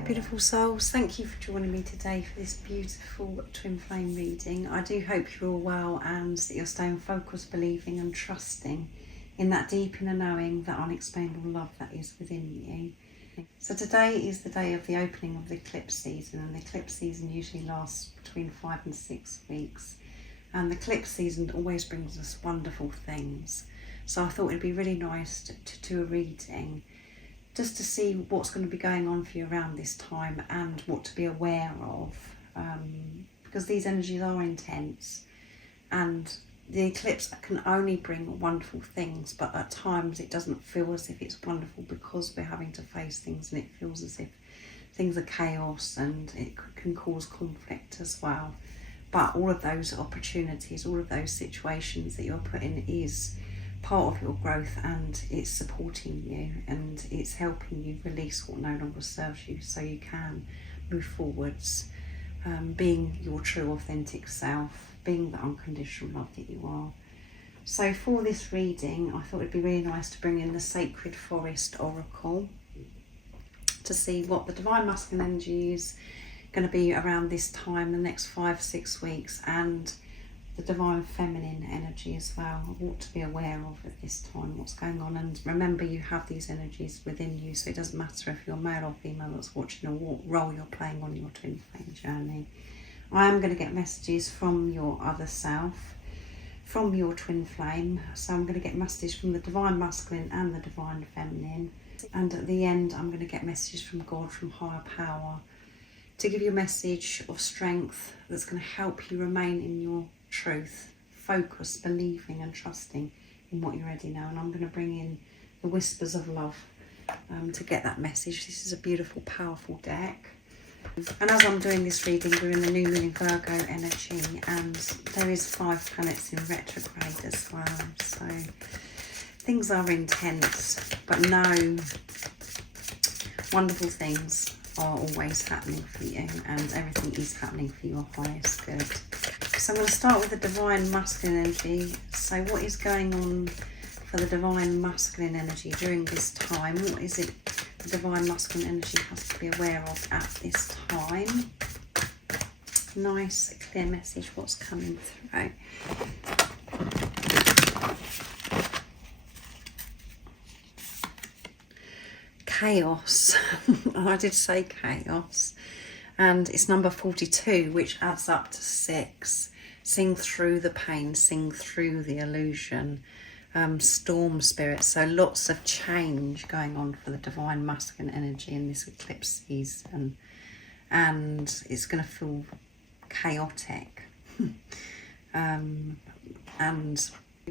Hello beautiful souls, thank you for joining me today for this beautiful twin flame reading. I do hope you're all well and that you're staying focused, believing and trusting in that deep inner knowing, that unexplainable love that is within you. So today is the day of the opening of the eclipse season, and the eclipse season usually lasts between 5 and 6 weeks, and the eclipse season always brings us wonderful things. So I thought it'd be really nice to do a reading just to see what's going to be going on for you around this time and what to be aware of, because these energies are intense and the eclipse can only bring wonderful things, but at times it doesn't feel as if it's wonderful because we're having to face things, and it feels as if things are chaos and it can cause conflict as well. But all of those opportunities, all of those situations that you're put in is part of your growth, and it's supporting you and it's helping you release what no longer serves you so you can move forwards, being your true authentic self, being the unconditional love that you are. So for this reading I thought it'd be really nice to bring in the Sacred Forest Oracle to see what the Divine Masculine energy is going to be around this time, the next 5-6 weeks, and the Divine Feminine energy as well, what to be aware of at this time, what's going on. And remember, you have these energies within you, so it doesn't matter if you're male or female that's watching or what role you're playing on your twin flame journey. I am going to get messages from your other self, from your twin flame, so I'm going to get messages from the Divine Masculine and the Divine Feminine, and at the end I'm going to get messages from God, from higher power, to give you a message of strength that's going to help you remain in your truth, focus, believing and trusting in what you already know. And I'm going to bring in the Whispers of Love to get that message. This is a beautiful, powerful deck. And as I'm doing this reading, we're in the new moon in Virgo energy, and there is 5 planets in retrograde as well. So things are intense, but no, wonderful things are always happening for you, and everything is happening for your highest good. So I'm going to start with the Divine Masculine energy. So what is going on for the Divine Masculine energy during this time? What is it the Divine Masculine energy has to be aware of at this time? Nice, clear message, what's coming through. Chaos. I did say chaos, and it's number 42, which adds up to 6. Sing through the pain, sing through the illusion. Storm spirit, so lots of change going on for the Divine Masculine energy in this eclipse season, and it's going to feel chaotic. And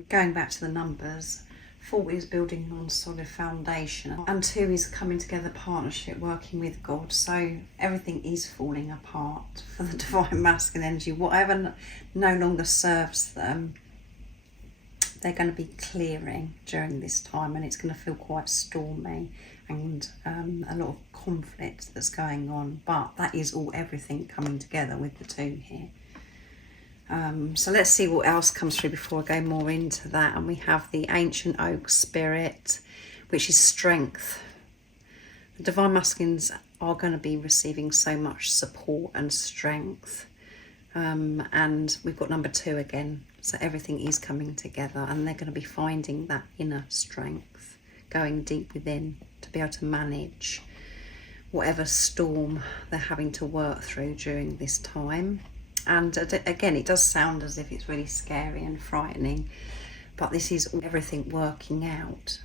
going back to the numbers, 4 is building on solid foundation, and 2 is coming together, partnership, working with God. So everything is falling apart for the Divine Masculine energy. Whatever no longer serves them, they're going to be clearing during this time, and it's going to feel quite stormy and a lot of conflict that's going on. But that is all everything coming together with the 2 here. So let's see what else comes through before I go more into that. And we have the Ancient Oak Spirit, which is strength. The Divine Masculines are going to be receiving so much support and strength. And we've got number 2 again. So everything is coming together, and they're going to be finding that inner strength, going deep within to be able to manage whatever storm they're having to work through during this time. And again, it does sound as if it's really scary and frightening, but this is everything working out,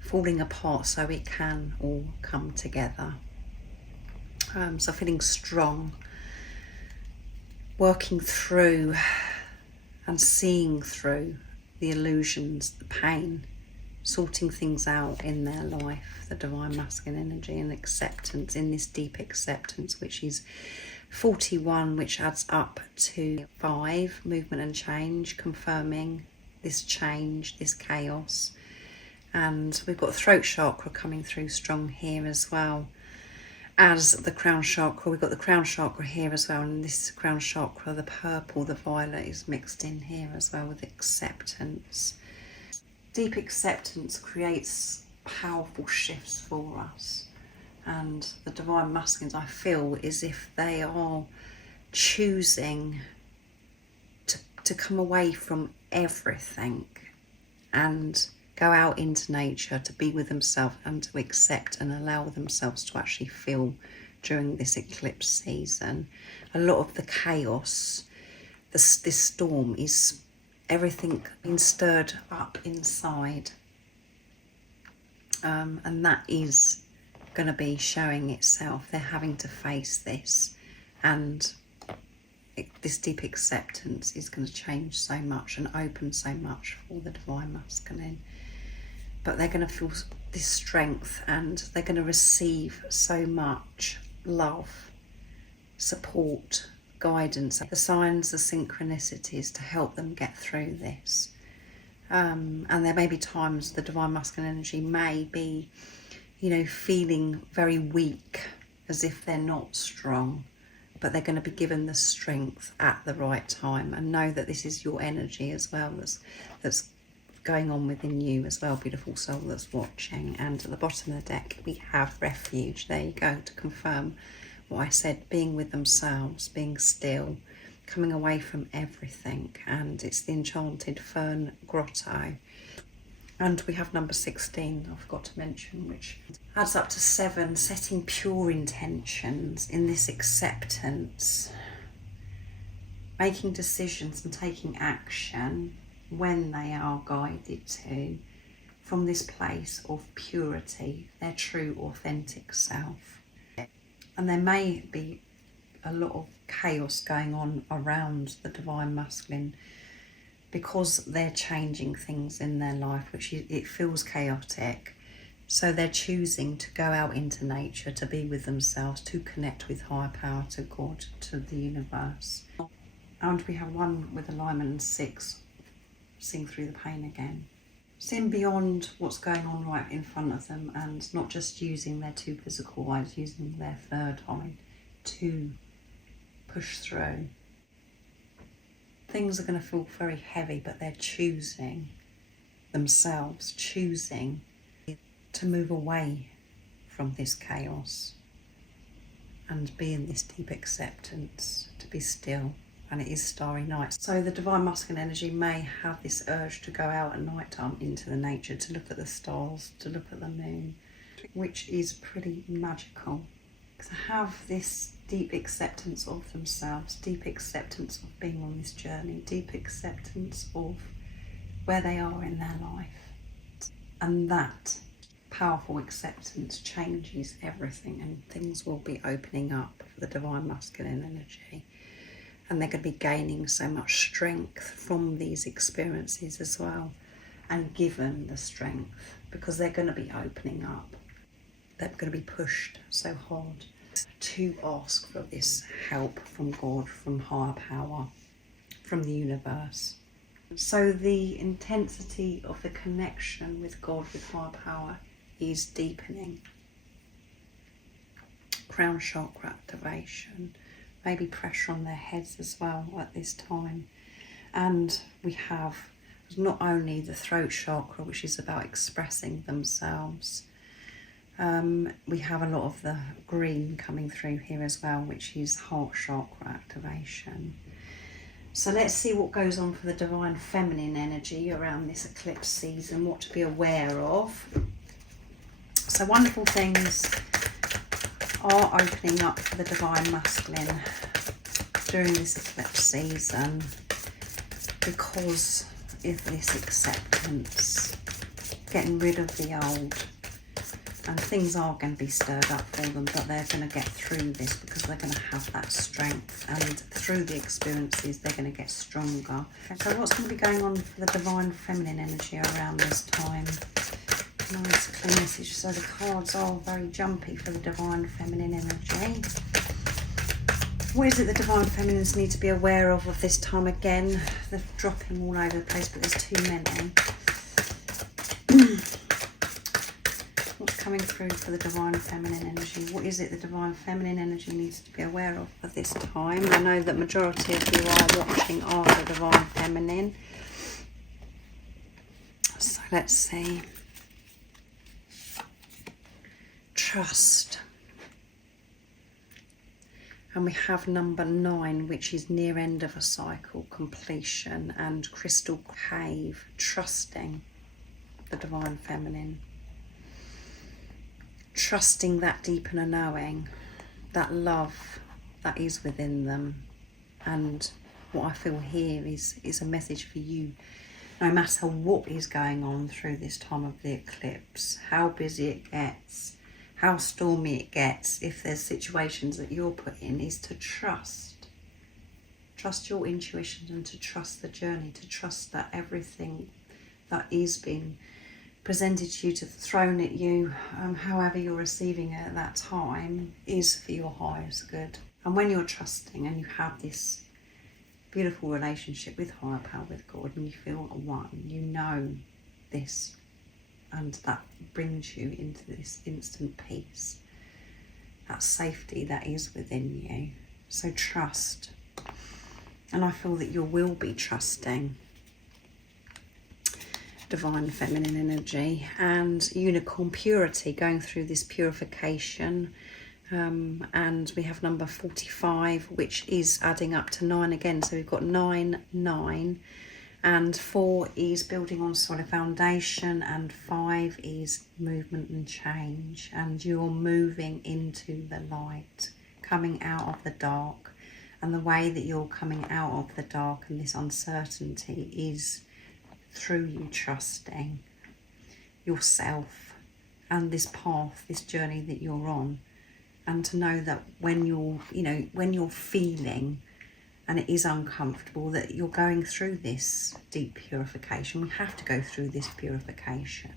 falling apart so it can all come together. So feeling strong, working through and seeing through the illusions, the pain, sorting things out in their life, the Divine Masculine energy, and acceptance, in this deep acceptance, which is 41, which adds up to 5, movement and change, confirming this change, this chaos. And we've got throat chakra coming through strong here as well as the crown chakra. We've got the crown chakra here as well, and this crown chakra, the purple, the violet is mixed in here as well with acceptance. Deep acceptance creates powerful shifts for us. And the divine masculines, I feel, is if they are choosing to come away from everything and go out into nature to be with themselves and to accept and allow themselves to actually feel during this eclipse season. A lot of the chaos, this storm, is everything being stirred up inside, and that is going to be showing itself. They're having to face this, and this deep acceptance is going to change so much and open so much for the divine masculine. But they're going to feel this strength, and they're going to receive so much love, support, guidance, the signs, the synchronicities to help them get through this. And there may be times the divine masculine energy may be, feeling very weak, as if they're not strong, but they're going to be given the strength at the right time. And know that this is your energy as well, that's going on within you as well, beautiful soul that's watching. And at the bottom of the deck we have refuge. There you go, to confirm what I said, being with themselves, being still, coming away from everything. And it's the enchanted fern grotto. And we have number 16, I forgot to mention, which adds up to 7, setting pure intentions in this acceptance, making decisions and taking action when they are guided to, from this place of purity, their true authentic self. And there may be a lot of chaos going on around the divine masculine, because they're changing things in their life, which it feels chaotic. So they're choosing to go out into nature, to be with themselves, to connect with higher power, to God, to the universe. And we have 1 with alignment and 6, seeing through the pain again. Seeing beyond what's going on right in front of them, and not just using their 2 physical eyes, using their 3rd eye to push through. Things are going to feel very heavy, but they're choosing themselves, choosing to move away from this chaos and be in this deep acceptance, to be still. And it is starry night. So the divine masculine energy may have this urge to go out at night time into the nature, to look at the stars, to look at the moon, which is pretty magical. To have this deep acceptance of themselves, deep acceptance of being on this journey, deep acceptance of where they are in their life. And that powerful acceptance changes everything, and things will be opening up for the divine masculine energy. And they're going to be gaining so much strength from these experiences as well, and given the strength, because they're going to be opening up. They're going to be pushed so hard to ask for this help from God, from higher power, from the universe. So the intensity of the connection with God, with higher power, is deepening. Crown chakra activation, maybe pressure on their heads as well at this time. And we have not only the throat chakra, which is about expressing themselves. We have a lot of the green coming through here as well, which is heart chakra activation. So let's see what goes on for the divine feminine energy around this eclipse season, what to be aware of. So wonderful things are opening up for the divine masculine during this eclipse season, because of this acceptance, getting rid of the old. And things are going to be stirred up for them, but they're going to get through this because they're going to have that strength. And through the experiences, they're going to get stronger. So what's going to be going on for the divine feminine energy around this time? Nice clear message. So the cards are very jumpy for the divine feminine energy. What is it the divine feminines need to be aware of this time again? They're dropping all over the place, but there's too many. What's coming through for the divine feminine energy? What is it the divine feminine energy needs to be aware of at this time? I know that majority of you are watching are the divine feminine. So let's see. Trust. And we have number 9, which is near end of a cycle, completion, and crystal cave, trusting the divine feminine. Trusting that deep inner knowing, that love that is within them. And what I feel here is a message for you. No matter what is going on through this time of the eclipse, how busy it gets, how stormy it gets, if there's situations that you're put in, is to trust. Trust your intuition and to trust the journey, to trust that everything that is being presented to you, to thrown at you, however you're receiving it at that time, is for your highest good. And when you're trusting and you have this beautiful relationship with higher power, with God, and you feel at one, you know this, and that brings you into this instant peace, that safety that is within you. So trust. And I feel that you will be trusting divine feminine energy and unicorn purity, going through this purification. And we have number 45, which is adding up to 9 again. So we've got 9, 9, and 4 is building on solid foundation, and 5 is movement and change. And you're moving into the light, coming out of the dark. And the way that you're coming out of the dark and this uncertainty is through you trusting yourself and this path, this journey that you're on. And to know that when you're feeling and it is uncomfortable, that you're going through this deep purification. We have to go through this purification.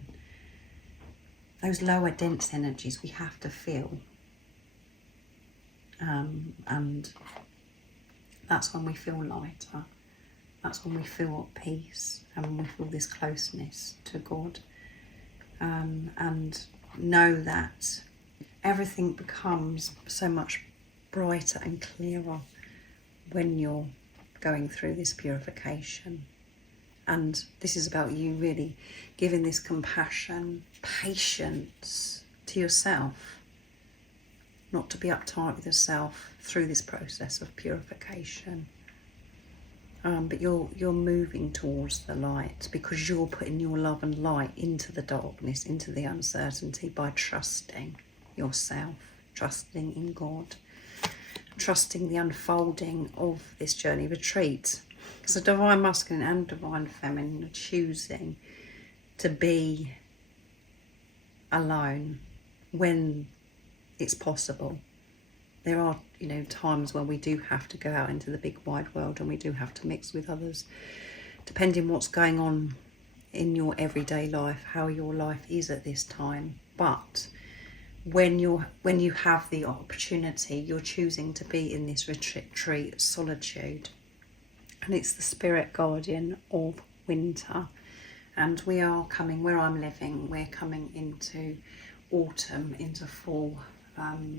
Those lower dense energies we have to feel. And that's when we feel lighter. That's when we feel at peace, and when we feel this closeness to God. And know that everything becomes so much brighter and clearer when you're going through this purification. And this is about you really giving this compassion, patience to yourself, not to be uptight with yourself through this process of purification. But you're moving towards the light, because you're putting your love and light into the darkness, into the uncertainty, by trusting yourself, trusting in God, trusting the unfolding of this journey retreat. Because the divine masculine and divine feminine are choosing to be alone when it's possible. There are, times when we do have to go out into the big wide world, and we do have to mix with others, depending what's going on in your everyday life, how your life is at this time. But when you have the opportunity, you're choosing to be in this retreat, solitude. And it's the spirit guardian of winter. And we are coming, where I'm living, we're coming into autumn, into fall.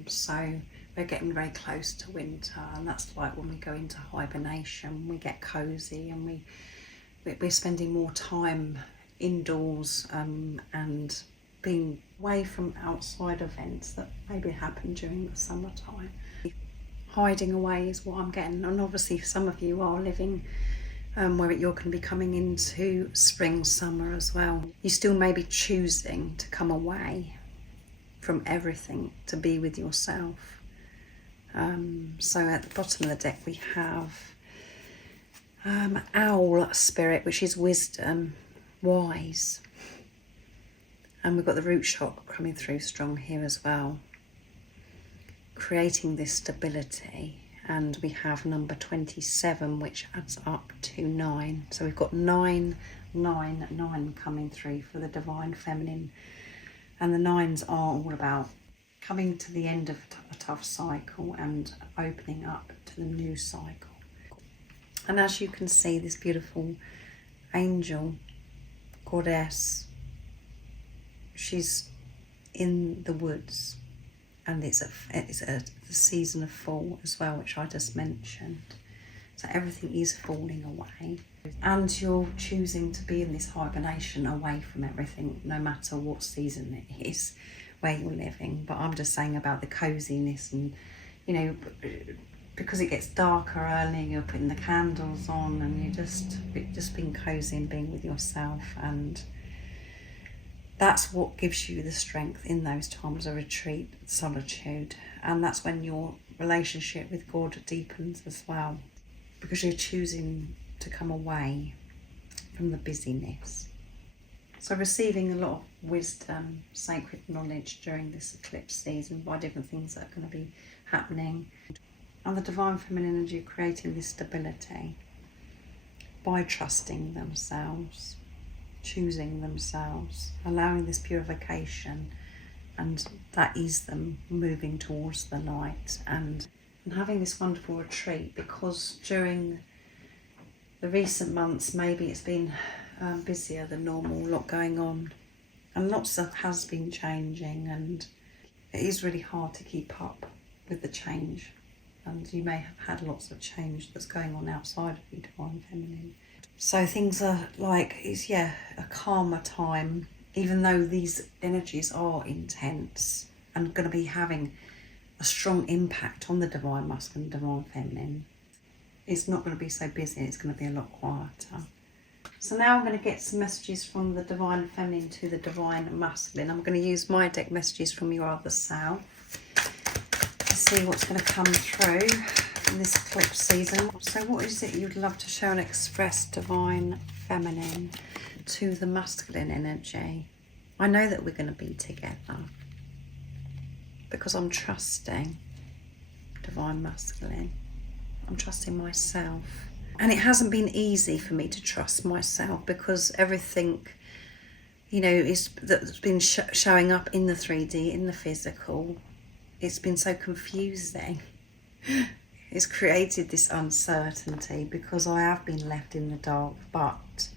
So we're getting very close to winter, and that's like when we go into hibernation, we get cozy, and we're spending more time indoors, and being away from outside events that maybe happen during the summertime. Hiding away is what I'm getting. And obviously some of you are living where you're going to be coming into spring, summer as well. You still may be choosing to come away from everything to be with yourself. So at the bottom of the deck we have owl spirit, which is wisdom, wise. And we've got the root chakra coming through strong here as well, creating this stability. And we have number 27, which adds up to 9. So we've got 9, 9, 9 coming through for the divine feminine. And the 9s are all about coming to the end of a tough cycle and opening up to the new cycle. And as you can see, this beautiful angel, goddess, she's in the woods, and it's a season of fall as well, which I just mentioned. So everything is falling away, and you're choosing to be in this hibernation away from everything, no matter what season it is where you're living. But I'm just saying about the coziness and you know, because it gets darker early, you're putting the candles on and you're just being cozy and being with yourself, and that's what gives you the strength in those times of retreat, solitude, and that's when your relationship with God deepens as well, because you're choosing to come away from the busyness. So receiving a lot of wisdom, sacred knowledge during this eclipse season by different things that are going to be happening. And the Divine Feminine Energy creating this stability by trusting themselves, choosing themselves, allowing this purification, and that is them moving towards the light and having this wonderful retreat, because during the recent months maybe it's been busier than normal, a lot going on, and lots of has been changing, and it is really hard to keep up with the change, and you may have had lots of change that's going on outside of your Divine Feminine. So things are like, it's a calmer time, even though these energies are intense and going to be having a strong impact on the Divine Masculine, Divine Feminine. It's not going to be so busy, it's going to be a lot quieter. So now I'm going to get some messages from the Divine Feminine to the Divine Masculine. I'm going to use my deck messages from your other self to see what's going to come through in this eclipse season. So what is it you'd love to show and express, Divine Feminine, to the masculine energy? I know that we're going to be together because I'm trusting, Divine Masculine. I'm trusting myself. And it hasn't been easy for me to trust myself, because everything, you know, that's been showing up in the 3D, in the physical, it's been so confusing. It's created this uncertainty because I have been left in the dark. But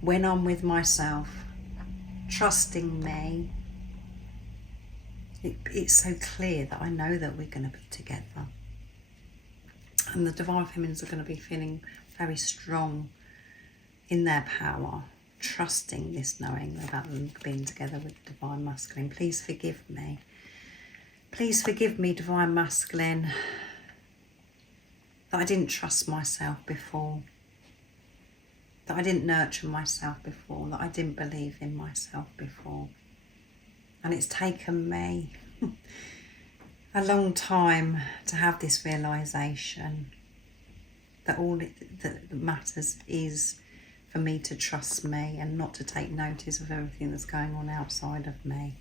when I'm with myself, trusting me, it's so clear that I know that we're going to be together. And the Divine Feminines are going to be feeling very strong in their power, trusting this knowing about them being together with the Divine Masculine. Please forgive me. Please forgive me, Divine Masculine, that I didn't trust myself before, that I didn't nurture myself before, that I didn't believe in myself before. And it's taken me a long time to have this realisation that all that matters is for me to trust me and not to take notice of everything that's going on outside of me.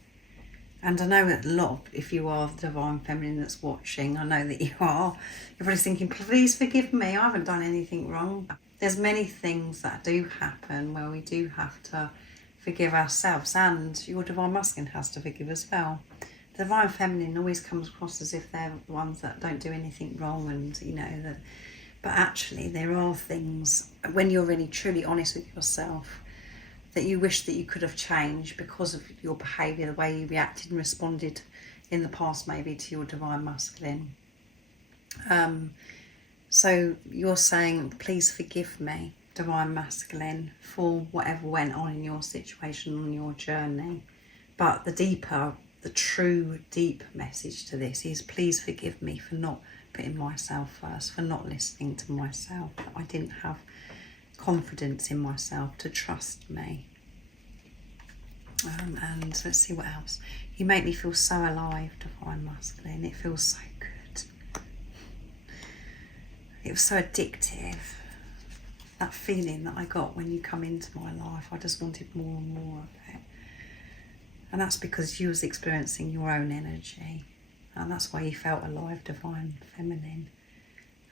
And I know that a lot of, if you are the Divine Feminine that's watching, I know that you are, you're probably thinking, please forgive me, I haven't done anything wrong. There's many things that do happen where we do have to forgive ourselves, and your Divine Masculine has to forgive as well. The Divine Feminine always comes across as if they're the ones that don't do anything wrong, and you know that. But actually, there are things when you're really truly honest with yourself that you wish that you could have changed because of your behaviour, the way you reacted and responded in the past, maybe to your Divine Masculine. So you're saying, please forgive me, Divine Masculine, for whatever went on in your situation, on your journey. But the true deep message to this is, please forgive me for not putting myself first, for not listening to myself. I didn't have confidence in myself to trust me. And let's see what else. You make me feel so alive, Divine Masculine. It feels so good. It was so addictive. That feeling that I got when you come into my life, I just wanted more and more of it. And that's because you was experiencing your own energy. And that's why you felt alive, Divine Feminine.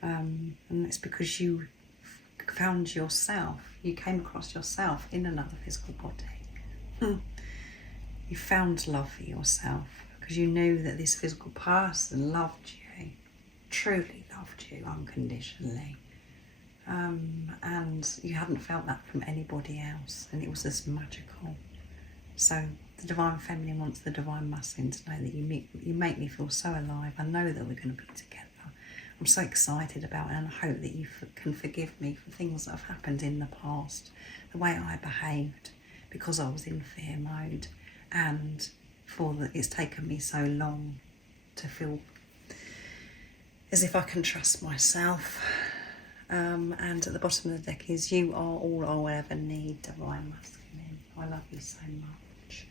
And it's because you found yourself. You came across yourself in another physical body. You found love for yourself because you knew that this physical person loved you, truly loved you unconditionally. And you hadn't felt that from anybody else, and it was just magical. So the Divine Feminine wants the Divine Masculine to know that you make me feel so alive. I know that we're going to be together. I'm so excited about it, and I hope that you can forgive me for things that have happened in the past, the way I behaved because I was in fear mode, and for that it's taken me so long to feel as if I can trust myself. And at the bottom of the deck is, you are all I will ever need, Divine Masculine. I love you so much.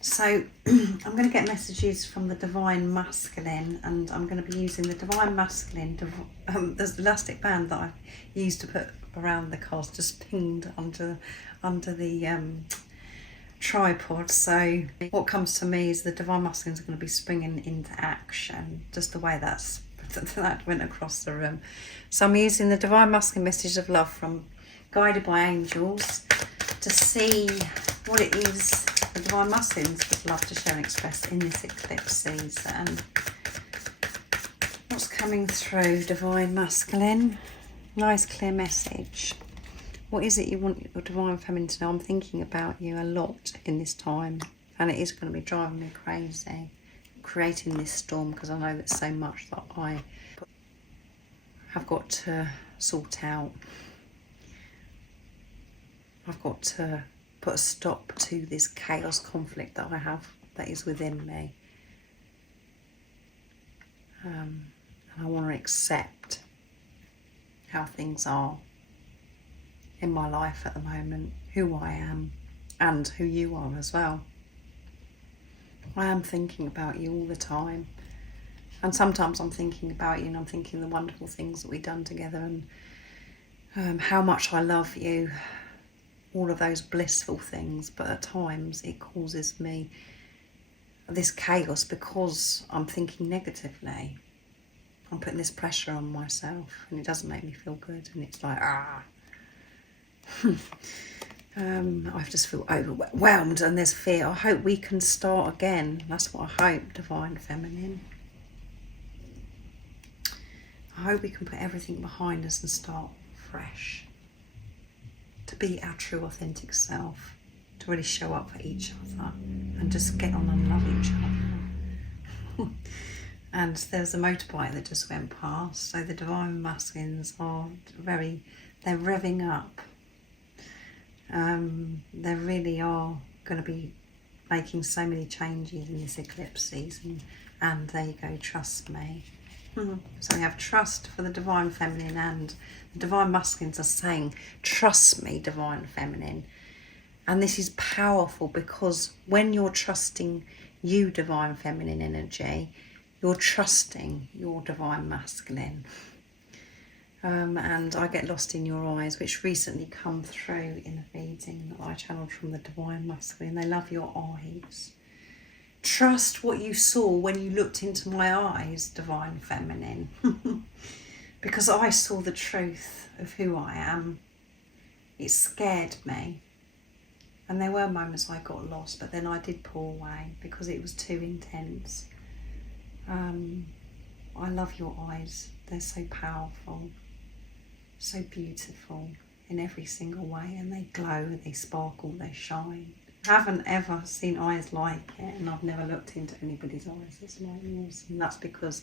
So I'm going to get messages from the Divine Masculine, and I'm going to be using the Divine Masculine. There's the elastic band that I used to put around the cards, just pinned under the tripod. So what comes to me is the Divine Masculines are going to be springing into action, just the way that went across the room. So I'm using the Divine Masculine message of love from Guided by Angels to see what it is the Divine Masculines would love to share and express in this eclipse season. What's coming through, Divine Masculine? Nice clear message. What is it you want your Divine Feminine to know? I'm thinking about you a lot in this time, and it is going to be driving me crazy, creating this storm, because I know there's so much that I have got to sort out. I've got to put a stop to this chaos conflict that I have, that is within me. And I want to accept how things are in my life at the moment, who I am and who you are as well. I am thinking about you all the time, and sometimes I'm thinking about you and I'm thinking the wonderful things that we've done together, and how much I love you, all of those blissful things. But at times it causes me this chaos because I'm thinking negatively. I'm putting this pressure on myself, and it doesn't make me feel good, and it's like, I just feel overwhelmed, and there's fear. I hope we can start again. That's what I hope, Divine Feminine. I hope we can put everything behind us and start fresh. To be our true authentic self. To really show up for each other and just get on and love each other. And there's a motorbike that just went past. So the Divine Masculines are they're revving up. They really are going to be making so many changes in this eclipse season. And there you go, trust me. So we have trust for the Divine Feminine, and the Divine Masculines are saying, trust me, Divine Feminine. And this is powerful, because when you're trusting you, Divine Feminine energy, you're trusting your Divine Masculine. And I get lost in your eyes, which recently come through in a reading that I channeled from the Divine Masculine. They love your eyes. Trust what you saw when you looked into my eyes, Divine Feminine. Because I saw the truth of who I am. It scared me. And there were moments I got lost, but then I did pull away because it was too intense. I love your eyes. They're so powerful, so beautiful in every single way, and they glow, they sparkle, they shine. I haven't ever seen eyes like it, and I've never looked into anybody's eyes that's like yours, and that's because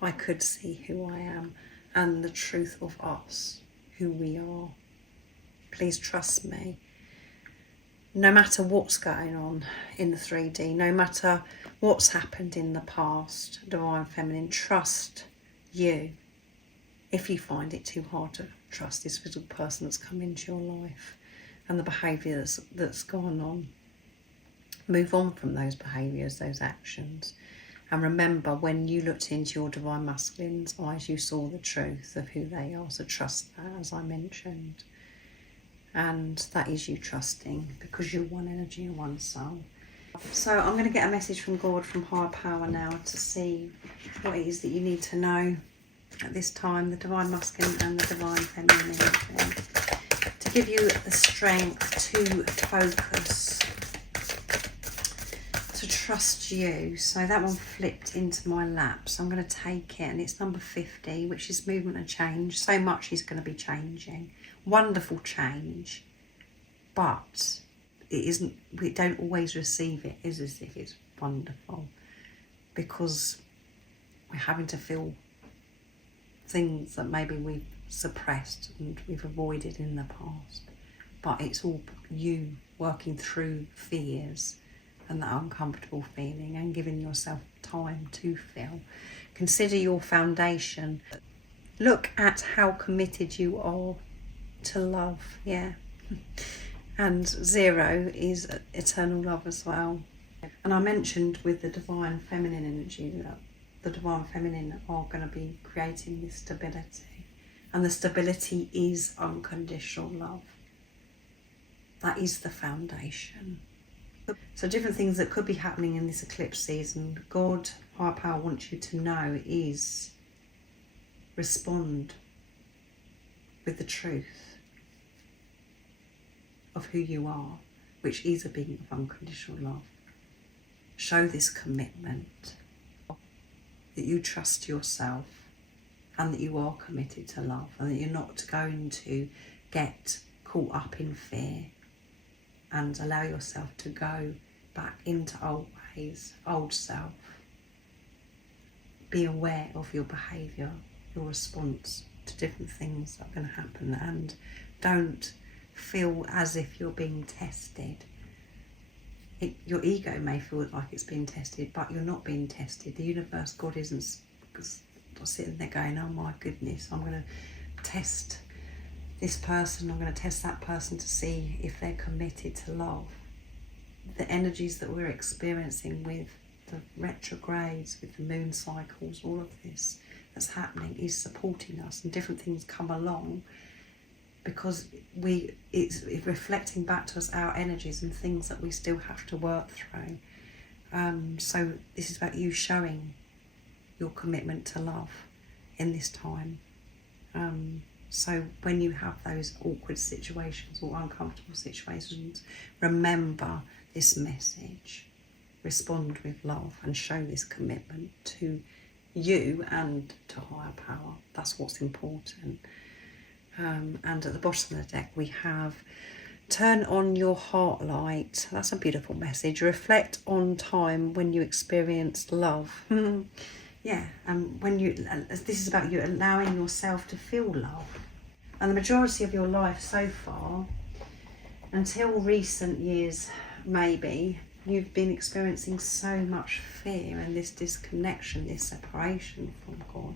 I could see who I am and the truth of us, who we are. Please trust me. No matter what's going on in the 3D, no matter what's happened in the past, Divine Feminine, trust you. If you find it too hard to trust this physical person that's come into your life and the behaviour that's gone on, move on from those behaviours, those actions. And remember, when you looked into your Divine Masculine's eyes, you saw the truth of who they are. So trust that, as I mentioned. And that is you trusting, because you're one energy and one soul. So I'm going to get a message from God, from higher power now, to see what it is that you need to know at this time, the Divine Masculine and the Divine Feminine energy, to give you the strength to focus, to trust you. So that one flipped into my lap, so I'm going to take it, and it's number 50, which is movement and change. So much is going to be changing. Wonderful change, but it isn't, we don't always receive it as if it's wonderful, because we're having to feel things that maybe we've suppressed and we've avoided in the past. But it's all you working through fears and that uncomfortable feeling and giving yourself time to feel. Consider your foundation. Look at how committed you are to love, yeah. And 0 is eternal love as well. And I mentioned with the divine feminine energy that the divine feminine are going to be creating this stability. And the stability is unconditional love. That is the foundation. So different things that could be happening in this eclipse season, God, higher power, wants you to know is respond with the truth of who you are, which is a being of unconditional love. Show this commitment that you trust yourself and that you are committed to love, and that you're not going to get caught up in fear and allow yourself to go back into old ways, old self. Be aware of your behaviour, your response to different things that are going to happen, and don't feel as if you're being tested. Your ego may feel like it's being tested, but you're not being tested. The universe, God isn't sitting there going, oh my goodness, I'm going to test this person, I'm going to test that person to see if they're committed to love. The energies that we're experiencing with the retrogrades, with the moon cycles, all of this that's happening is supporting us, and different things come along because it's reflecting back to us our energies and things that we still have to work through. So this is about you showing your commitment to love in this time. So when you have those awkward situations or uncomfortable situations, remember this message. Respond with love and show this commitment to you and to higher power. That's what's important. And at the bottom of the deck we have turn on your heart light. That's a beautiful message. Reflect on time when you experienced love. Yeah, and this is about you allowing yourself to feel love. And the majority of your life so far, until recent years maybe, you've been experiencing so much fear and this disconnection, this separation from God.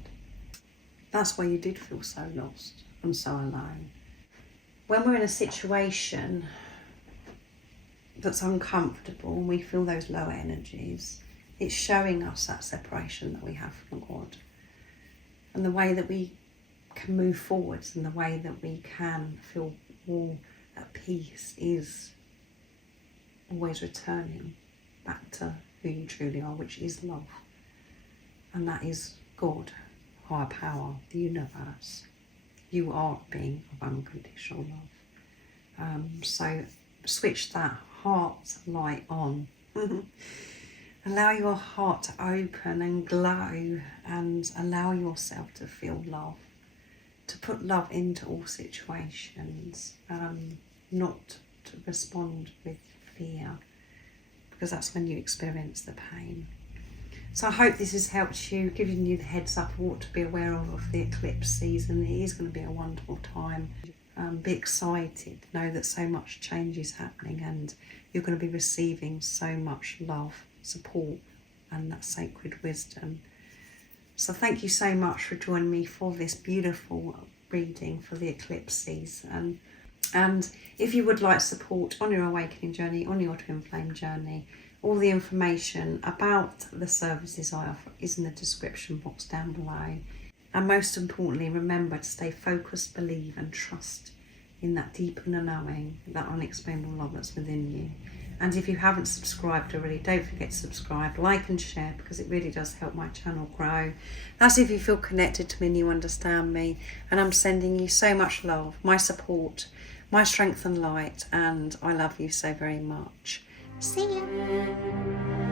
That's why you did feel so lost and so alone. When we're in a situation that's uncomfortable and we feel those lower energies, it's showing us that separation that we have from God, and the way that we can move forwards and the way that we can feel more at peace is always returning back to who you truly are, which is love. And that is God, higher power, the universe. You are a being of unconditional love. So switch that heart light on. Allow your heart to open and glow, and allow yourself to feel love, to put love into all situations, not to respond with fear, because that's when you experience the pain. So I hope this has helped you, giving you the heads up of what to be aware of the eclipse season. It is going to be a wonderful time. Be excited, know that so much change is happening and you're going to be receiving so much love, support and that sacred wisdom. So thank you so much for joining me for this beautiful reading for the eclipse season. And if you would like support on your awakening journey, on your twin flame journey, all the information about the services I offer is in the description box down below. And most importantly, remember to stay focused, believe and trust in that deep inner knowing, that unexplainable love that's within you. And if you haven't subscribed already, don't forget to subscribe, like and share, because it really does help my channel grow. That's if you feel connected to me and you understand me. And I'm sending you so much love, my support, my strength and light, and I love you so very much. See ya.